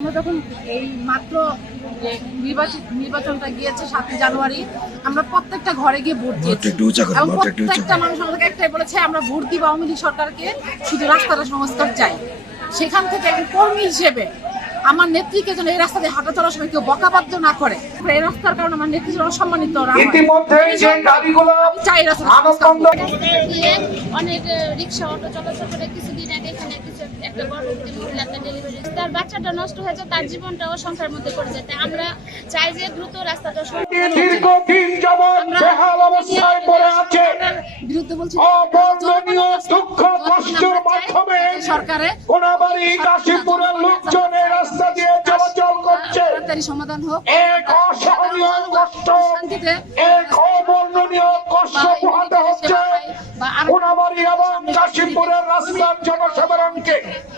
আমরা যখন এই মাত্র নির্বাচনটা গিয়েছে 7 জানুয়ারি, আমরা প্রত্যেকটা ঘরে গিয়ে ভোট দিয়েছি এবং প্রত্যেকটা মানুষ আমাদেরকে একটাই বলেছে, আমরা ভোট দিব আওয়ামী লীগ সরকারকে, শুধু রাস্তাটা সংস্কার চাই। সেখান থেকে একজন কর্মী হিসেবে আমার নেত্রীকে যেন এই রাস্তা দিয়ে হাঁটা চলার সময় কেউ বকাবাদ্য না করে, এই রাস্তার কারণে আমার নেত্রী যেন অসম্মানিত না হয়। অনেক রিক্সা অটো চলাচল করে কিছুদিন আগে এখানে একটা গর্ভবতী মহিলা ডেলিভারি, তার বাচ্চাটা নষ্ট হয়েছে, তার জীবনটাও সংসার মধ্যে পড়ে যেতে। আমরা চাই যে দ্রুত রাস্তাটা বিরুদ্ধে বলছি সরকারে তাড়াতাড়ি সমাধান হোক। শান্তিতে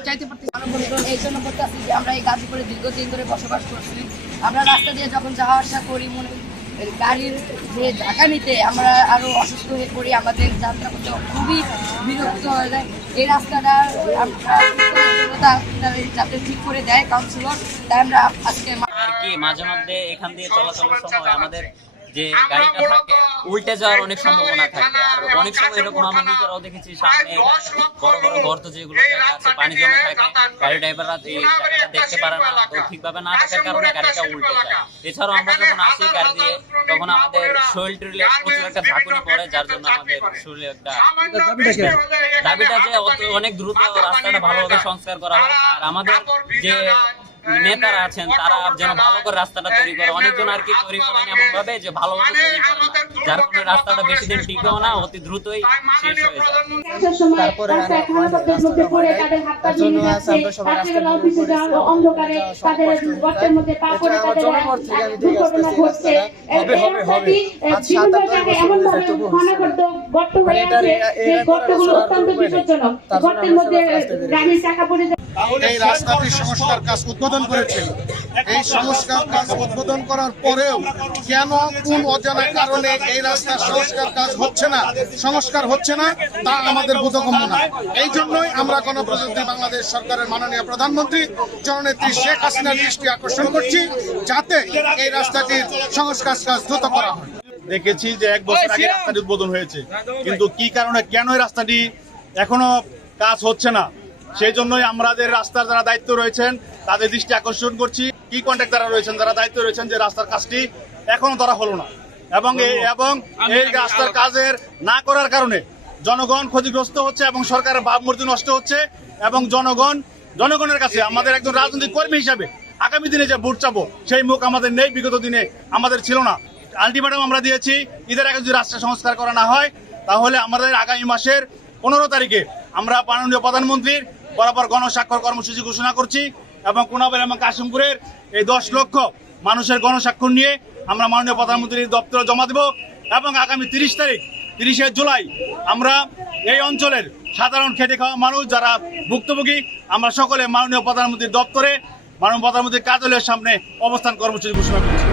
চাইতে পারতেছি এই জন্য বলতেছি যে আমরা এই গাজীপুরে দীর্ঘদিন ধরে বসবাস করছি। আমরা রাস্তা দিয়ে যখন যাওয়া আসা করি, গাড়ির যে ঝাঁকানিতে আমরা আরো অসুস্থ হয়ে পড়ি, আমাদের যাত্রা করতে খুবই বিরক্ত হয়ে যায়। এই রাস্তাটা যাতে ঠিক করে দেয় কাউন্সিলর, তাই আমরা আজকে আর কি মাঝে মধ্যে এখান দিয়ে চলাচলের সময় আমাদের যে গাড়িটা থাকে উল্টে যাওয়ার অনেক সম্ভাবনা থাকে। আর অনেক সময় এরকম আমরা নিজেরাও দেখেছি, সামনে বড় বড় গর্ত যেগুলো আছে, পানি জমে থাকে, গাড়ি ড্রাইভাররা এই জায়গাটা দেখতে পারে না, তো ঠিকভাবে না দেখার কারণে গাড়িটা উল্টে যায়। এছাড়াও আমরা যখন আসি গাড়ি দিয়ে, তখন আমাদের শরীর টরিলে প্রচুর একটা ঝাঁকুনি পড়ে, যার জন্য আমাদের শরীরে একটা দাবিটা যে অনেক দ্রুত রাস্তাটা ভালোভাবে সংস্কার করা হোক। আর আমাদের যে নেতারা আছেন তারা যেন ভালো করে রাস্তাটা তৈরি করে। অনেকজন আর কি তৈরি করেন এমন ভাবে যে ভালোভাবে তৈরি করে না, যার কারণে রাস্তাটা বেশি দিন টিকেও না, অতি দ্রুতই শেষ হয়ে যায়। তারপরে এই রাস্তাটির সংস্কার কাজ উদ্বোধন করেছেন। এই সংস্কার কাজ উদ্বোধন করার পরেও কেন কোন অজানা কারণে এই রাস্তার সংস্কার হচ্ছে না তা আমাদের বোধগম্য না। এই জন্যই আমরা গণপ্রজাতন্ত্রী বাংলাদেশ সরকারের মাননীয় প্রধানমন্ত্রী জননেত্রী শেখ হাসিনার দৃষ্টি আকর্ষণ করছি, যাতে এই রাস্তাটির সংস্কার কাজ দ্রুত করা হয়। দেখেছি যে 1 বছর আগে রাস্তাটি উদ্বোধন হয়েছে, কিন্তু কি কারণে কেন এই রাস্তাটি এখনো কাজ হচ্ছে না, সেই জন্যই আমাদের রাস্তার যারা দায়িত্ব রয়েছেন তাদের দৃষ্টি আকর্ষণ করছি। কি কন্ট্রাক্টর রয়েছেন যারা দায়িত্ব রয়েছেন, যে রাস্তার কাজটি এখনো ধরা হলো না, এবং এই রাস্তার কাজের না করার কারণে জনগণ ক্ষতিগ্রস্ত হচ্ছে এবং সরকারের ভাবমূর্তি নষ্ট হচ্ছে। এবং জনগণের কাছে আমাদের একজন রাজনৈতিক কর্মী হিসাবে আগামী দিনে যে ভোট চাবো, সেই মুখ আমাদের নেই, বিগত দিনে আমাদের ছিল না। আলটিমেটাম আমরা দিয়েছি, ঈদের আগে যদি রাস্তা সংস্কার করা না হয়, তাহলে আমাদের আগামী মাসের 15 তারিখে আমরা মাননীয় প্রধানমন্ত্রীর বরাবর গণস্বাক্ষর কর্মসূচি ঘোষণা করছি, এবং কোনাবাড়ী এবং কাশিমপুরের এই 10 লক্ষ মানুষের গণস্বাক্ষর নিয়ে আমরা মাননীয় প্রধানমন্ত্রীর দপ্তরে জমা দেব। এবং আগামী 30 জুলাই আমরা এই অঞ্চলের সাধারণ খেটে খাওয়া মানুষ যারা ভুক্তভোগী, আমরা সকলে মাননীয় প্রধানমন্ত্রীর দপ্তরে, মাননীয় প্রধানমন্ত্রীর কার্যালয়ের সামনে অবস্থান কর্মসূচি ঘোষণা করছি।